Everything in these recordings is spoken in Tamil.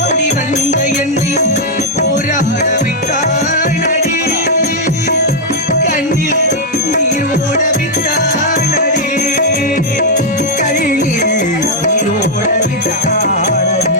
ஓடி வந்த என்னை போராட வைத்தானடி கண்ணில் நீர் ஓட விட்டானடி கண்ணில் நீர் ஓட விட்டானடி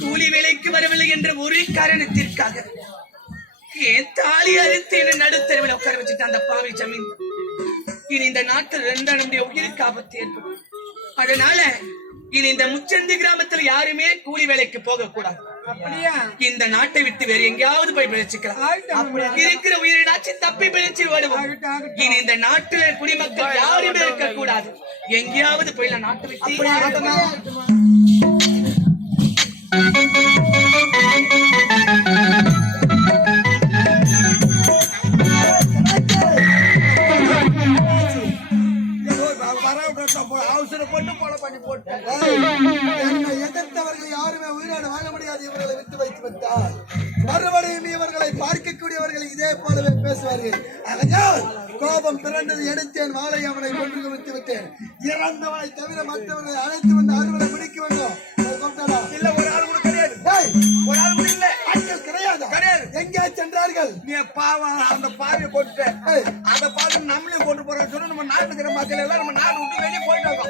கூலி வேலைக்கு வரவில்லை என்ற ஒரே காரணத்திற்காக என் தாலி அறுத்து நடுத்தரவில் உட்கார வச்சுட்டு அந்த பாவை ஜமீன் இனி இந்த நாட்டில் நம்முடைய உயிருக்கு ஆபத்து ஏற்படும். அதனால இனி இந்த முச்சந்தி கிராமத்துல யாருமே கூலி வேலைக்கு போக கூடாது. இந்த நாட்டை விட்டு வேற எங்கேயாவது போய் பிழைச்சுக்கலாம். இருக்கிற உயிரினாச்சு தப்பி பிழைச்சு வருவோம். இனி இந்த நாட்டுல குடிமக்கள் யாருமே இருக்க கூடாது. எங்கேயாவது போய் நாட்டை விட்டு அவசரப்பட்டு போல பண்ணி போட்டு எதிர்த்தவர்கள் யாருமே உயிரோடு வாழ முடியாது. இவர்களை விட்டு வைத்து விட்டார் மறுபடியும் இவர்களை பார்க்கக்கூடியவர்கள் இதே போலவே பேசுவார்கள். அதனால் கோபம் பிறந்தது எடுத்தேன் வாழை அவனை கொண்டு விட்டு விட்டேன். இறந்தவனை தவிர மற்றவர்களை அழைத்து வந்து அறுவடை பிடிக்க வேண்டும். இல்ல ஒரு ஆள் கூட கிடையாது. ஒரு ஆள் கூட இல்லை. ஆட்கள் கிடையாது. எங்கே சென்றார்கள்? நீ பாவம் அந்த பாவியை போட்டுட்டு அதை பார்த்து நம்மளையும் கொண்டு போறோம் சொல்லி நம்ம நாட்டு இருக்கிற மக்கள் எல்லாம் நம்ம நாடு விட்டு வெளியே போயிட்டாங்க.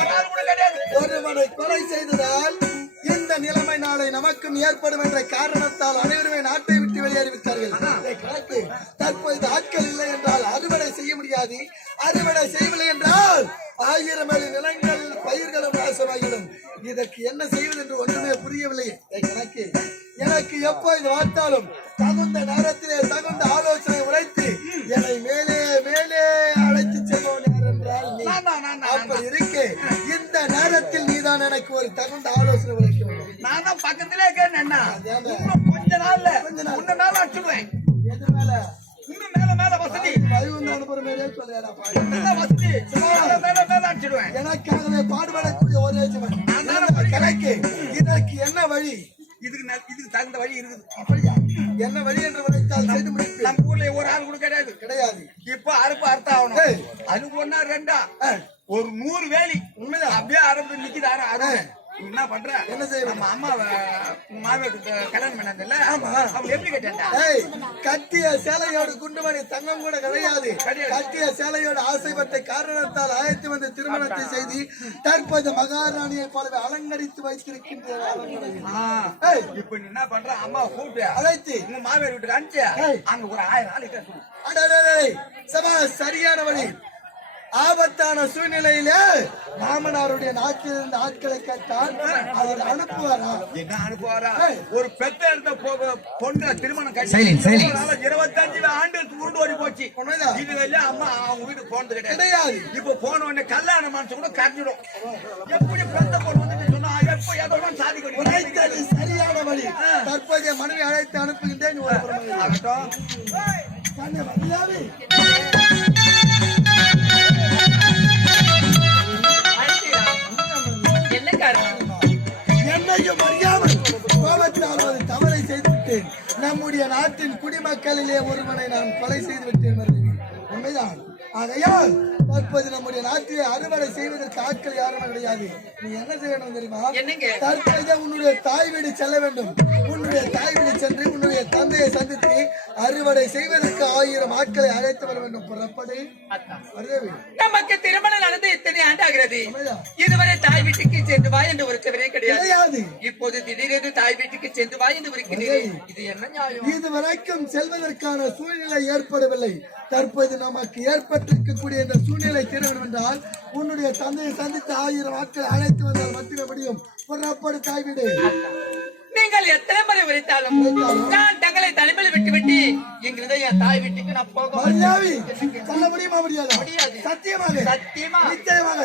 ஒரு நாள் கூட கிடையாது. ஒருவனை கொலை செய்ததால் இந்த நிலைமை நாளை நமக்கும் ஏற்படும் என்ற காரணத்தால் அனைவருமே நாட்டை விட்டு வெளியேறிவிட்டார்கள். தற்போது ஆட்கள் இல்லை என்றால் அறுவடை செய்ய முடியாது. அறுவடை செய்யவில்லை என்றால் 1000 அடி நிலங்கள் பயிர்களும் நாசமாகிவிடும். இதற்கு என்ன செய்வது என்று ஒன்றுமே புரியவில்லை. எனக்கு எப்போ இது பார்த்தாலும் தகுந்த நேரத்திலே தகுந்த ஆலோசனை உரைத்து என்னை மேலே மேலே அழைத்து செல்வோம் என்றால் அப்படி இருக்கு. இந்த நேரத்தில் நீதான் எனக்கு ஒரு தகுந்த ஆலோசனை உரைக்க வேண்டும். நான் தான் பக்கத்திலே கேட்டேன். கொஞ்ச நாள் அடிச்சுடுவேன். எது மேல? இன்னும் மேல மேல வசதி அனுப்புற மேலே சொல்லியாடா வசதி மேல அடிச்சுடுவேன். எனக்காகவே பாடுபடக்கூடிய ஒரே ஜீவன் எனக்கு. இதற்கு என்ன வழி? இதுக்கு தகுந்த வழி இருக்குது. அப்படியா? என்ன வழி என்று உழைத்தால் செய்து முடிப்பேன். நம்ம ஊர்ல ஒரு ஆள் கூட கிடையாது. இப்ப அறுப்பு அர்த்தம் ஆகணும். அது ஒன்னா ரெண்டா ஒரு 100 வேலி உண்மைதான் அப்படியே அறுப்பு நிக்குதாரு. அறுவை என்ன பண்ற? என்ன செய்ய? நம்ம அம்மா மாவேட்டு கல்யாணம் பண்ணதில்ல. அவங்க எப்படி கேட்டாண்டா? கட்டிய சேலையோடு குண்டுமணி தங்கம் கூட கிடையாது. கட்டிய சேலையோடு ஆசைப்பட்ட காரணத்தால் அழைத்து வந்து திருமணத்தை செய்து தற்போது மகாராணியை போலவே அலங்கரித்து வைத்திருக்கின்றார். இப்ப நீ என்ன பண்ற? அம்மா கூப்பிட்டு அழைத்து உங்க மாவேர் வீட்டுக்கு அனுப்பிச்சு அங்க ஒரு 1000 ஆள் சபா சரியான வழி. ஆபத்தான சூழ்நிலையில மாமனாருடைய நாட்டில் இருந்த ஆட்களை கேட்டால் அவர் அனுப்புவாரா? என்ன அனுப்புவாரா? ஒரு பெத்த இடத்த பொண்ணு திருமணம் கட்டி 25 ஆண்டுகளுக்கு உருண்டு ஓடி போச்சு. இது வெளியே அம்மா அவங்க வீட்டுக்கு போனது கிடையாது. இப்ப போன உடனே கல்யாண மனசு கூட கரைஞ்சிடும். எப்படி பெத்த பொண்ணு வந்து சொன்னா எப்ப எதோ சாதிக்க சரியான வழி. தற்போதைய மனைவி அழைத்து அனுப்புகின்றேன். என்னையும் அறியாமல் கோபத்தால் ஒரு தவறை செய்துவிட்டேன். நம்முடைய நாட்டின் குடிமக்களிலே ஒருவனை நான் கொலை செய்து விட்டேன். உண்மைதான். ஆகையால் தற்போது நம்முடைய நாட்டிலே அறுவடை செய்வதற்கு ஆட்கள் யாரும் கிடையாது. நீ என்ன செய்யணும் தெரியுமா? தற்போது உன்னுடைய தாய் வீடு செல்ல வேண்டும். உன்னுடைய தாய் வீடு சென்று உன்னுடைய தந்தையை சந்தித்து அறுவடை செய்வதற்கு 1000 ஆட்களை அழைத்து வர வேண்டும். புறப்படு. நமக்கு திருமணம் நடந்து இத்தனை ஆண்டாகிறது. இதுவரை தாய் வீட்டுக்கு சென்று வா என்று ஒருத்தவரே கிடையாது. இப்போது திடீரென்று தாய் வீட்டுக்கு சென்று வா என்று இருக்கிறேன். இது என்ன நியாயம்? இதுவரைக்கும் செல்வதற்கான சூழ்நிலை ஏற்படவில்லை. தற்போது நமக்கு ஏற்பட்டிருக்கக்கூடிய இந்த சூழ்நிலை தீர வேண்டும் என்றால் உன்னுடைய தந்தையை சந்தித்து 1000 ஆட்களை அழைத்து வந்தால் மட்டுமே முடியும். புறப்படு தாய் வீடு. நீங்கள் எத்தனை முறை உரைத்தாலும் நான் தங்களை தலைமையில் விட்டுவிட்டு எங்களது என் தாய் வீட்டுக்கு நான் போக சொல்ல முடியுமா? முடியாது. சத்தியமாக நிச்சயமாக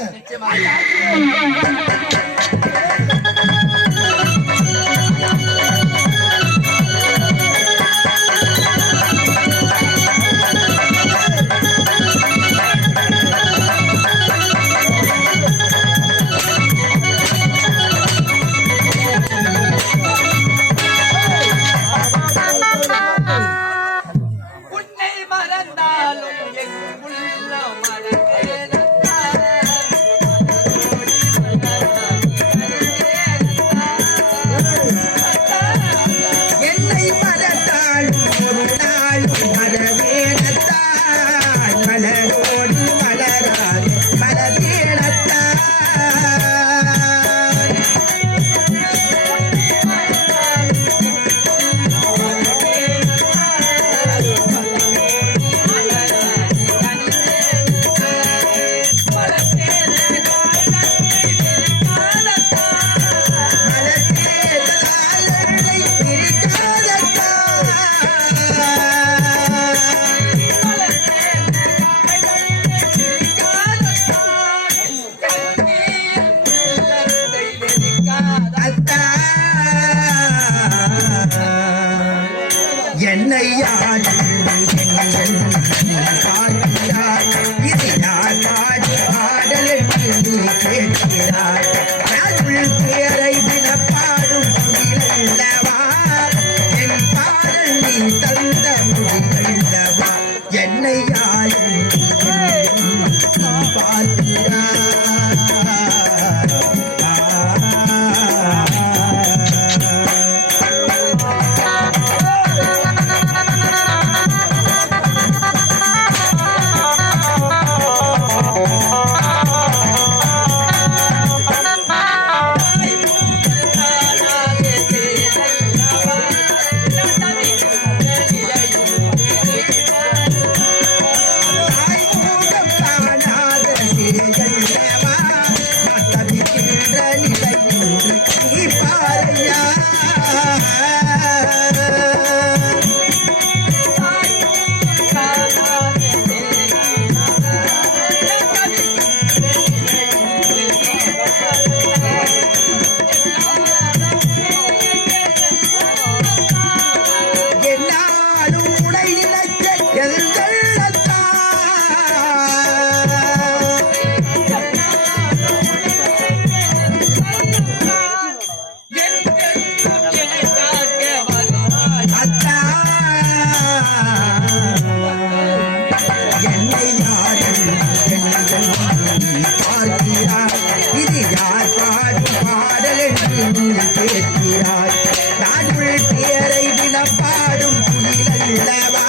யார் பாடும் பாடல் என்று நீ கேட்கிறாய் ராஜுள் பேரை தினம் பாடும் குயிலல்லவா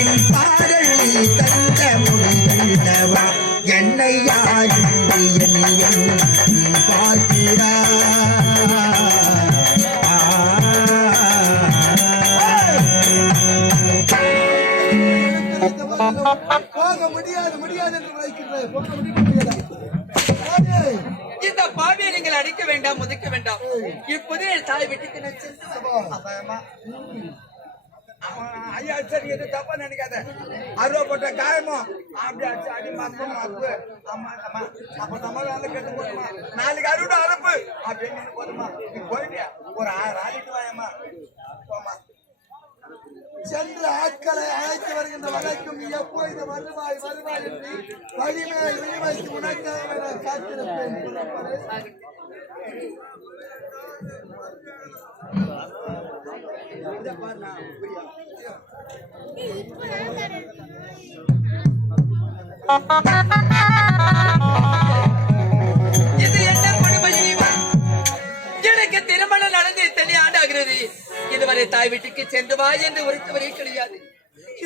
என் பாடல் நீ தந்த மொழியல்லவா என்னை யாரும் நீ பார்க்கிறாய் போக முடியாது முடியாது என்று நினைக்கிறேன். போக முடியாது. இந்த பாவியை நீங்கள் அடிக்க வேண்டாம் ஒதுக்க வேண்டாம். இப்போதே என் தாய் வீட்டுக்கு நான் சென்று ஐயா சரி எது தப்பா நினைக்காத அருவப்பட்ட காயமும் அப்படி அடிச்சு அடி மாத்தம் அப்பு அம்மா அம்மா அப்ப நம்ம வேலை கேட்டு போதுமா நாளைக்கு அறுவடை அறுப்பு அப்படின்னு போதுமா நீ போயிட்டியா ஒரு 6 ஆளுக்கு வாயம்மா போமா சென்று ஆட்களை அழைத்து வருகின்ற வகைக்கும் நீ எப்போது வருவாய் வருவாய் என்று வழிமேல் விழிவைத்து உனக்காக நான் காத்திருப்பேன். இது என்ன கொடுமை இவன்? எனக்கு திருமணம் நடந்து இத்தனை ஆண்டாகிறது. இதுவரை தாய் வீட்டுக்கு சென்று வா என்று உரைத்தவரே கிடையாது.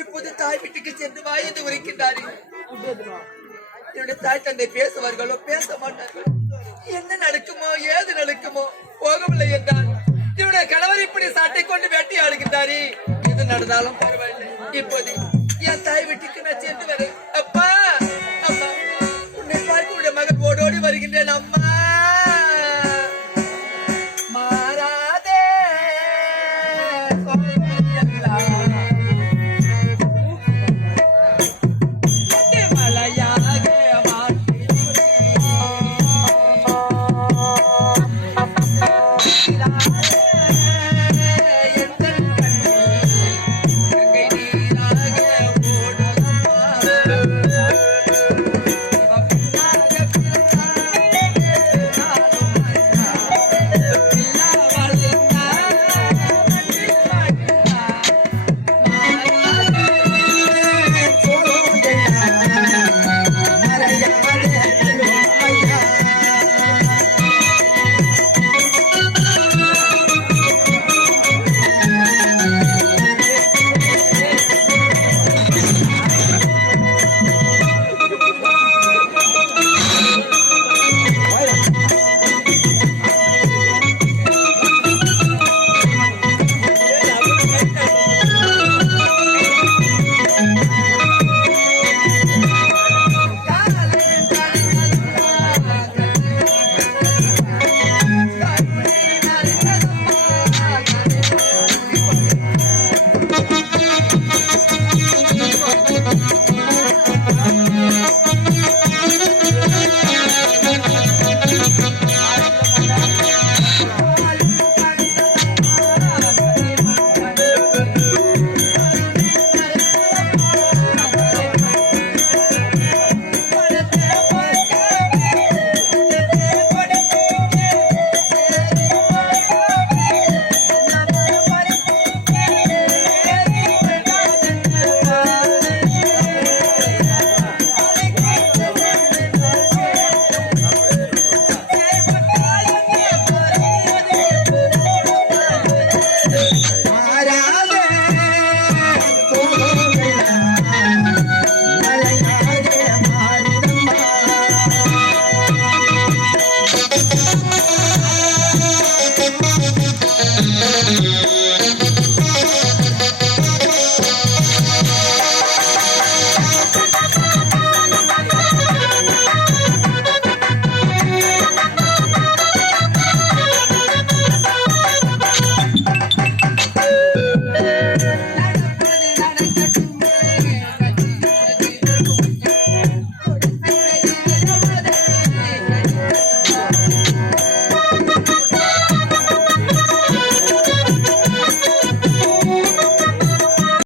இப்போது தாய் வீட்டுக்கு சென்று வா என்று உரைக்கின்றார்கள். என்னுடைய தாய் தந்தை பேசுவார்களோ பேச மாட்டார்கள். என்ன நடக்குமோ ஏது நடக்குமோ போகவில்லை என்றால் என்னுடைய கணவர் இப்படி சாட்டை கொண்டு வேட்டையாடுகின்றாரே. இது நடந்தாலும் பரவாயில்லை. இப்போது என் தாய் வீட்டுக்கு நான் சென்று வரேன். அப்பா அம்மா உன்னை பார்க்க உடைய மகன் ஓடோடி வருகின்றேன். அம்மா